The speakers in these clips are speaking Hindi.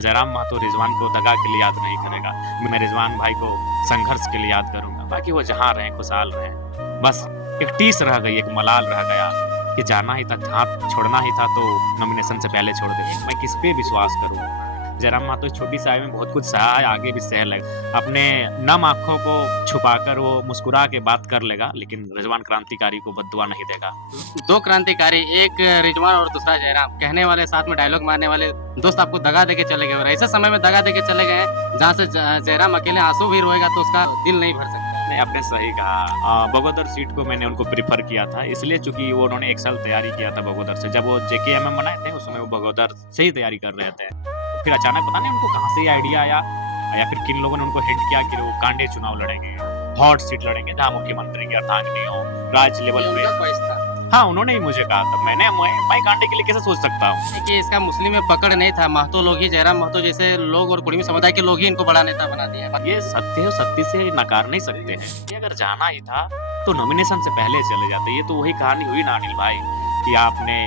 जयराम महतो रिजवान को दगा के लिए याद नहीं करेगा। मैं रिजवान भाई को संघर्ष के लिए याद करूँगा। बाकी वो जहाँ रहें, खुशहाल रहें। बस एक टीस रह गई, एक मलाल रह गया कि जाना ही था, हाथ छोड़ना ही था तो नॉमिनेशन से पहले छोड़ देते। मैं किस पे विश्वास करूँ? जयराम महतो इस छोटी सी आयु में बहुत कुछ सहा है, आगे भी सह लेगा। अपने नम आँखों को छुपाकर वो मुस्कुरा के बात कर लेगा, लेकिन रिजवान क्रांतिकारी को बद्दुआ नहीं देगा। दो क्रांतिकारी, एक रिजवान और दूसरा जयराम, कहने वाले, साथ में डायलॉग मारने वाले दोस्त आपको दगा देके चले गए और ऐसे समय में दगा देके चले गए हैं जहाँ से जयराम अकेले आंसू भी रोएगा तो उसका दिल नहीं भर सकता। नहीं, आपने सही कहा। बगोदर सीट को मैंने उनको प्रेफ़र किया था, इसलिए चूँकि वो उन्होंने 1 साल तैयारी किया था बगोदर से। जब वो जेकेएमएम बनाए थे, उस समय वो बगोदर से ही तैयारी कर रहे थे। फिर अचानक पता नहीं उनको कहाँ से ये आइडिया आया या फिर किन लोगों ने उनको हिंट किया कि वो कांडे चुनाव लड़ेंगे, हॉट सीट लड़ेंगे, जहाँ मुख्यमंत्री की अर्धांगिनी हो, राज्य लेवल पे। उनका ख्वाहिश था हाँ, उन्होंने ही मुझे कहा था। मैं कांडे के लिए कैसे सोच सकता हूँ? कि इसका मुस्लिम में पकड़ नहीं था, महतो लोग ही, जयराम महतो जैसे लोग और कुर्मी समुदाय के लोग ही इनको बड़ा नेता बना दिया। ये सत्य है, सत्य से नकार नहीं सकते हैं। ये अगर जाना ही था, तो नॉमिनेशन से पहले चले जाते। ये तो वही कहानी हुई ना अनिल भाई, कि आपने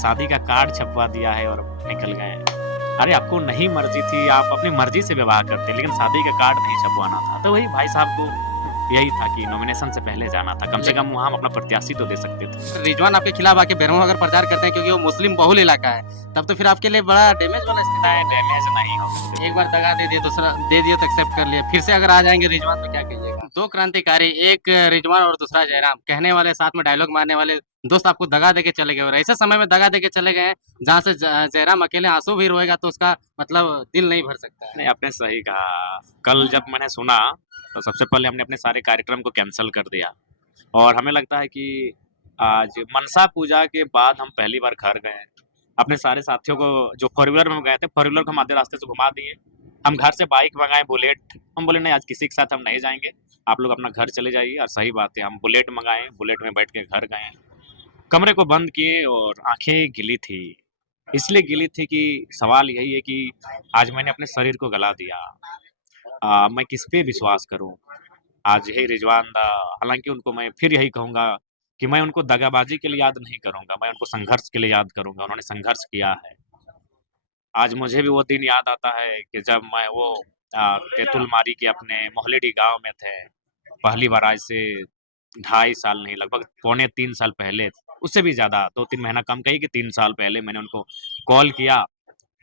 शादी का कार्ड छपवा दिया है और निकल गए। अरे आपको नहीं मर्ज़ी थी, आप अपनी मर्ज़ी से विवाह करते, लेकिन शादी का कार्ड नहीं छपवाना था। तो वही भाई साहब को यही था कि नॉमिनेशन से पहले जाना था। कम से कम वहाँ हम अपना प्रत्याशी तो दे सकते थे। रिजवान आपके खिलाफ आके बेरमो अगर प्रचार करते हैं क्योंकि वो मुस्लिम बहुल इलाका है, तब तो फिर आपके लिए बड़ा डैमेज वाला स्थिति है। डैमेज नहीं हो। एक बार दगा दे दिए, दूसरा दे दिए तो एक्सेप्ट कर लिया, फिर से अगर आ जाएँगे रिजवान तो क्या कहिएगा? दो क्रांतिकारी, एक रिजवान और दूसरा जयराम, कहने वाले, साथ में डायलॉग मारने वाले दोस्त आपको दगा देके चले गए और ऐसे समय में दगा देके चले गए हैं जहाँ से जयराम अकेले आंसू भी रोएगा तो उसका मतलब दिल नहीं भर सकता है। नहीं, आपने सही कहा। कल जब मैंने सुना, तो सबसे पहले हमने अपने सारे कार्यक्रम को कैंसल कर दिया और हमें लगता है कि आज मनसा पूजा के बाद हम पहली बार घर गए हैं। अपने सारे साथियों को जो फ़ोर व्हीलर में हम गए थे, फ़ोर व्हीलर को हम आधे रास्ते से घुमा दिए। हम घर से बाइक मँगाए बुलेट। हम बोले नहीं आज किसी के साथ हम नहीं जाएँगे, आप लोग अपना घर चले जाइए और सही बात है हम बुलेट मँगाए, बुलेट में बैठ के घर गए। कमरे को बंद किए और आँखें गीली थी। इसलिए गीली थी कि सवाल यही है कि आज मैंने अपने शरीर को गला दिया। मैं किस पे विश्वास करूँ? आज यही रिजवान दा हालाँकि उनको मैं फिर यही कहूँगा कि मैं उनको दगाबाजी के लिए याद नहीं करूँगा, मैं उनको संघर्ष के लिए याद करूँगा, उन्होंने संघर्ष किया है। आज मुझे भी वो दिन याद आता है कि जब मैं वो तेतुलमारी के अपने मोहलेडी गाँव में थे। पहली बार आज से 2.5 साल नहीं लगभग पौने 3 साल पहले, उससे भी ज़्यादा 2-3 महीना कम कहिए कि 3 साल पहले मैंने उनको कॉल किया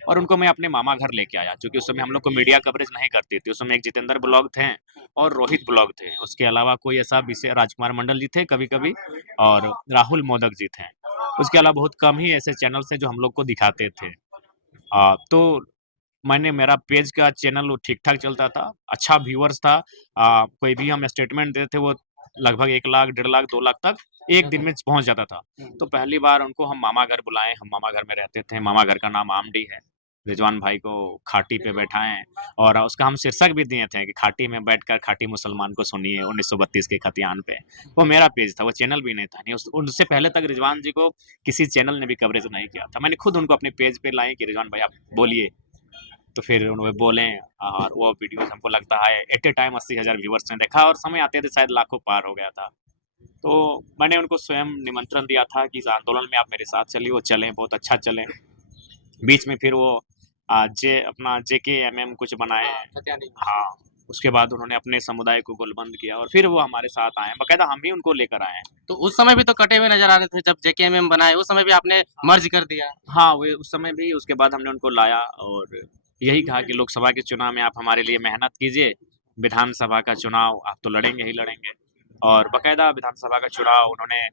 और उनको मैं अपने मामा घर लेके आया, क्योंकि उस समय हम लोग को मीडिया कवरेज नहीं करती थी। उस समय एक जितेंद्र ब्लॉग थे और रोहित ब्लॉग थे। उसके अलावा कोई ऐसा विषय राजकुमार मंडल जी थे कभी-कभी और राहुल मोदक जी थे। उसके अलावा बहुत कम ही ऐसे चैनल्स हैं जो हम लोग को दिखाते थे। तो मैंने मेरा पेज का चैनल वो ठीक-ठाक चलता था, अच्छा व्यूअर्स था। कोई भी हम स्टेटमेंट देते थे वो लगभग 1 लाख, 1.5 लाख, 2 लाख तक 1 दिन में पहुँच जाता था। तो पहली बार उनको हम मामा घर बुलाए, हम मामा घर में रहते थे, मामा घर का नाम आमडी है। रिजवान भाई को खाटी पे बैठाएँ और उसका हम शीर्षक भी दिए थे कि खाटी में बैठकर खाटी मुसलमान को सुनिए 1932 के खतियान पे। वो मेरा पेज था, वो चैनल भी नहीं था। नहीं उस उनसे पहले तक रिजवान जी को किसी चैनल ने भी कवरेज नहीं किया था। मैंने खुद उनको अपने पेज पे लाए कि रिजवान भाई आप बोलिए। तो फिर उन्होंने बोले और वो वीडियोज़ हमको लगता है एट ए टाइम 80,000 व्यूअर्स ने देखा और समय आते-आते शायद लाखों पार हो गया था। तो मैंने उनको स्वयं निमंत्रण दिया था कि इस आंदोलन में आप मेरे साथ चलिए, वो चलें, बहुत अच्छा चलें। बीच में फिर वो अपना जेकेएमएम कुछ बनाए। हाँ, उसके बाद उन्होंने अपने समुदाय को गोलबंद किया और फिर वो हमारे साथ आए। बाकायदा हम ही उनको लेकर आए। तो उस समय भी तो कटे हुए नज़र आ रहे थे जब जेकेएमएम बनाए, उस समय भी आपने मर्ज कर दिया। हाँ, वो उस समय भी उसके बाद हमने उनको लाया और यही कहा कि लोकसभा के चुनाव में आप हमारे लिए मेहनत कीजिए, विधानसभा का चुनाव आप तो लड़ेंगे ही लड़ेंगे। और बाकायदा विधानसभा का चुनाव उन्होंने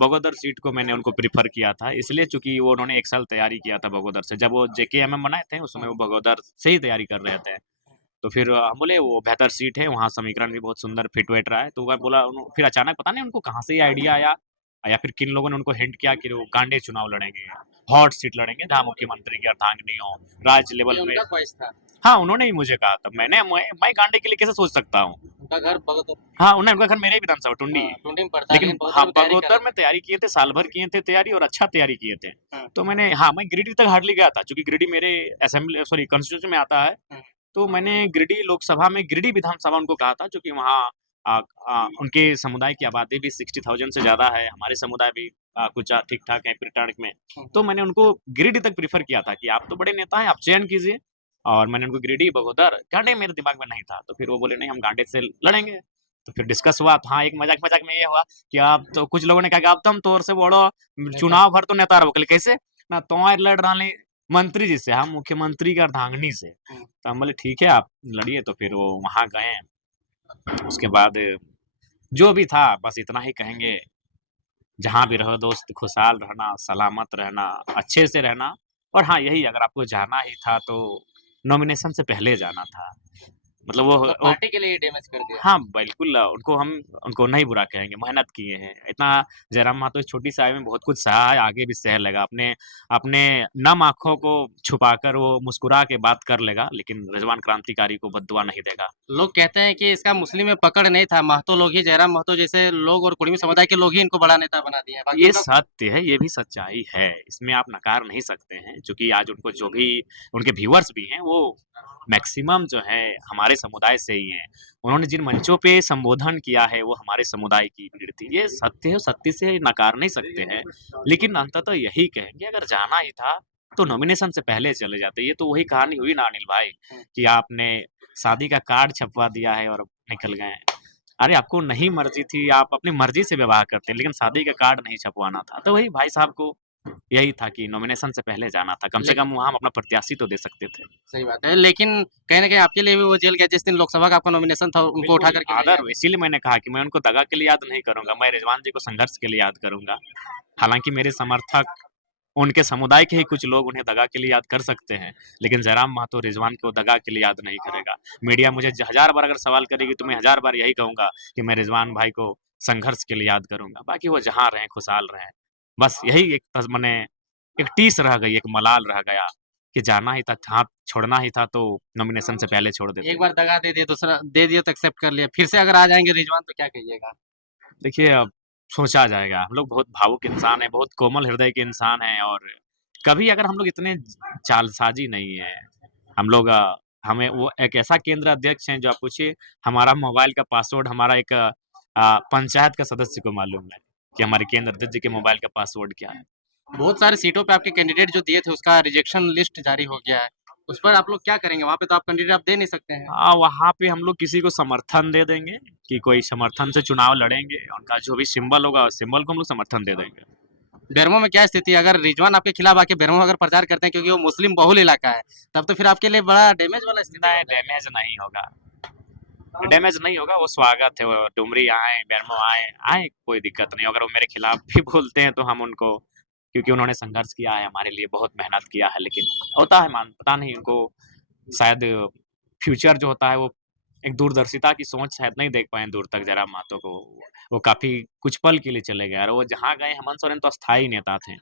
बगोदर सीट को मैंने उनको प्रेफ़र किया था, इसलिए चूँकि वो उन्होंने 1 साल तैयारी किया था बगोदर से। जब वो जेकेएमएम बनाए थे, उस समय वो बगोदर से ही तैयारी कर रहे थे। तो फिर हम बोले वो बेहतर सीट है, वहाँ समीकरण भी बहुत सुंदर फिट-विट रहा है। तो मैं बोला उन्हों फिर अचानक पता नहीं उनको कहाँ से ये आइडिया आया या फिर किन लोगों ने उनको हिंट किया कि वो कांडे चुनाव लड़ेंगे, हॉट सीट लड़ेंगे, जहाँ मुख्यमंत्री की अर्धांगिनी हो, राज्य लेवल ये पे। उनका ख्वाहिश था। हाँ, उन्होंने ही मुझे कहा था। मैं कांडे के लिए कैसे सोच सकता हूँ? उनका घर बगोदर। हाँ, उनका घर मेरे ही विधानसभा टुंडी है। टुंडी में पड़ता है लेकिन लेकिन बगोदर हाँ, में तैयारी कर बगोदर रहे में तैयारी किए थे, साल भर किए थे तैयारी और अच्छा तैयारी किए थे। थे। तो मैं गिरिडीह तक हार्डली गया था, क्योंकि गिरिडीह मेरे असेंबली सॉरी कॉन्स्टिट्यूएंसी में आता है। तो मैंने गिरिडीह लोकसभा में गिरिडीह विधानसभा उनको कहा था, क्योंकि वहाँ उनके समुदाय की आबादी भी 60,000 से ज़्यादा है, हमारे समुदाय भी कुछ ठीक-ठाक है रिटर्न में। तो मैंने उनको गिरिडीह तक प्रेफ़र किया था कि आप तो बड़े नेता हैं, आप चयन कीजिए। और मैंने उनको गिरिडीह, बगोदर, कहा नहीं मेरे दिमाग में नहीं था। तो फिर वो बोले नहीं हम गांडे से लड़ेंगे। तो फिर डिस्कस हुआ, तो हाँ, एक मजाक-मजाक में ये हुआ कि अब तो कुछ लोगों ने कहा कि अब तो हम तोर से बड़ो नेता। चुनाव भर तो नेता रहो। कहले कैसे? ना तोय लड़ रहले मंत्री जी से, हम मुख्यमंत्री के अर्धांगिनी से। हुँ। तो हम बोले ठीक है आप लड़िए। तो फिर वो वहाँ गए। उसके बाद जो भी था बस इतना ही कहेंगे, जहाँ भी रहो दोस्त खुशहाल रहना, सलामत रहना, अच्छे से रहना। और हाँ, यही अगर आपको जाना ही था तो नॉमिनेशन से पहले जाना था। मतलब मतलब वो पार्टी के लिए डैमेज कर दिया। हाँ, बिल्कुल उनको नहीं बुरा कहेंगे, मेहनत किए हैं। इतना जयराम महतो इस छोटी सी आयु में बहुत कुछ सहा है, आगे भी सह लेगा। अपने अपने नम आँखों को छुपाकर वो मुस्कुरा के बात कर लेगा, लेकिन रिजवान क्रांतिकारी को बद्दुआ नहीं देगा। लोग कहते हैं कि इसका मुस्लिम में पकड़ नहीं था, महतो लोग ही जयराम महतो जैसे लोग और कुर्मी समुदाय के लोग ही इनको बड़ा नेता बना दिए हैं। बाकी ये उनका सत्य है, ये भी सच्चाई है, इसमें आप नकार नहीं सकते हैं, चूँकि आज उनको जो भी उनके व्यूअर्स भी हैं, वो मैक्सिमम जो है हमारे समुदाय से ही हैं। उन्होंने जिन मंचों पे संबोधन किया है, वो हमारे समुदाय की भीड़ थी। ये सत्य है, सत्य से नकार नहीं सकते हैं, लेकिन अंततः यही कहेंगे अगर जाना ही था, तो नॉमिनेशन से पहले चले जाते। ये तो वही कहानी हुई ना अनिल भाई, कि आपने शादी का कार्ड छपवा दिया है और निकल गए। अरे आपको नहीं मर्ज़ी थी, आप अपनी मर्ज़ी से विवाह करते, लेकिन शादी का कार्ड नहीं छपवाना था। तो वही भाई साहब को यही था कि नॉमिनेशन से पहले जाना था, कम से ले कम वहाँ हम अपना प्रत्याशी तो दे सकते थे। सही बात है, लेकिन कहीं न कहीं आपके लिए भी वो जेल गया जिस दिन लोकसभा का आपका नॉमिनेशन था, उनको उठा बिल्कुल, कर के ले गया। आदर इसीलिए मैंने कहा कि मैं उनको दगा के लिए याद नहीं करूँगा, मैं रिजवान जी को संघर्ष के लिए याद करूँगा। हालाँकि मेरे समर्थक, उनके समुदाय के ही कुछ लोग उन्हें दगा के लिए याद कर सकते हैं, लेकिन जयराम महतो रिजवान को दगा के लिए याद नहीं करेगा। मीडिया मुझे हज़ार बार अगर सवाल करेगी तो मैं हज़ार बार यही कहूँगा कि मैं रिजवान भाई को संघर्ष के लिए याद करूँगा। बाकी वो जहाँ रहें, खुशहाल रहें। बस यही एक मने एक टीस रह गई, एक मलाल रह गया कि जाना ही था, हाथ छोड़ना ही था तो नॉमिनेशन से पहले छोड़ देते। एक बार दगा दे दिए, दूसरा दे दिए तो एक्सेप्ट कर लिया, फिर से अगर आ जाएँगे रिजवान तो क्या कहिएगा? देखिए, अब सोचा जाएगा। हम लोग बहुत भावुक इंसान हैं, बहुत कोमल हृदय के इंसान हैं और कभी अगर हम लोग इतने जालसाज़ी नहीं हैं। हम लोग हमें वो एक ऐसा केंद्र अध्यक्ष हैं जो आप पूछिए, हमारा मोबाइल का पासवर्ड हमारा एक पंचायत का सदस्य को मालूम है कि हमारे केंद्र अध्यक्ष जी के मोबाइल का पासवर्ड क्या है। बहुत सारी सीटों पे आपके कैंडिडेट जो दिए थे उसका रिजेक्शन लिस्ट जारी हो गया है। उस पर आप लोग क्या करेंगे? वहाँ पे तो आप कैंडिडेट आप दे नहीं सकते हैं। हाँ, वहाँ पे हम लोग किसी को समर्थन दे देंगे कि कोई समर्थन से चुनाव लड़ेंगे, उनका जो भी सिंबल होगा, उस सिंबल को हम लोग समर्थन दे देंगे। बेरमो में क्या स्थिति है? अगर रिजवान आपके खिलाफ आके बेरमो में अगर प्रचार करते हैं क्योंकि वो मुस्लिम बहुल इलाका है, तब तो फिर आपके लिए बड़ा डैमेज वाला स्थिति नहीं, हो जाएगा। डैमेज नहीं होगा। डैमेज नहीं होगा, वो स्वागत है, वो डुमरी आएँ, बेरमो आएँ, कोई दिक्कत नहीं। अगर वो मेरे खिलाफ भी बोलते हैं तो हम उनको, क्योंकि उन्होंने संघर्ष किया है, हमारे लिए बहुत मेहनत किया है, लेकिन होता है पता नहीं उनको शायद फ्यूचर जो होता है वो एक दूरदर्शिता की सोच शायद नहीं देख पाए दूर तक जयराम महतो को। वो काफ़ी कुछ पल के लिए चले गए और वो जहाँ गए, हेमंत सोरेन तो अस्थायी नेता थे।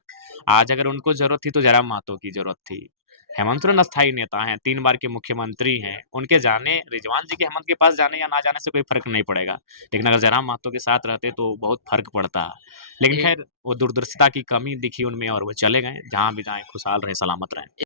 आज अगर उनको ज़रूरत थी तो जयराम महतो की ज़रूरत थी। हेमंत सोरेन अस्थायी नेता हैं, 3 बार के मुख्यमंत्री हैं। उनके जाने, रिजवान जी के हेमंत के पास जाने या ना जाने से कोई फ़र्क नहीं पड़ेगा। लेकिन अगर जयराम महतो के साथ रहते तो बहुत फ़र्क पड़ता। लेकिन एक ख़ैर वो दूरदर्शिता की कमी दिखी उनमें और वो चले गए। जहाँ भी जाएँ खुशहाल रहें, सलामत रहें।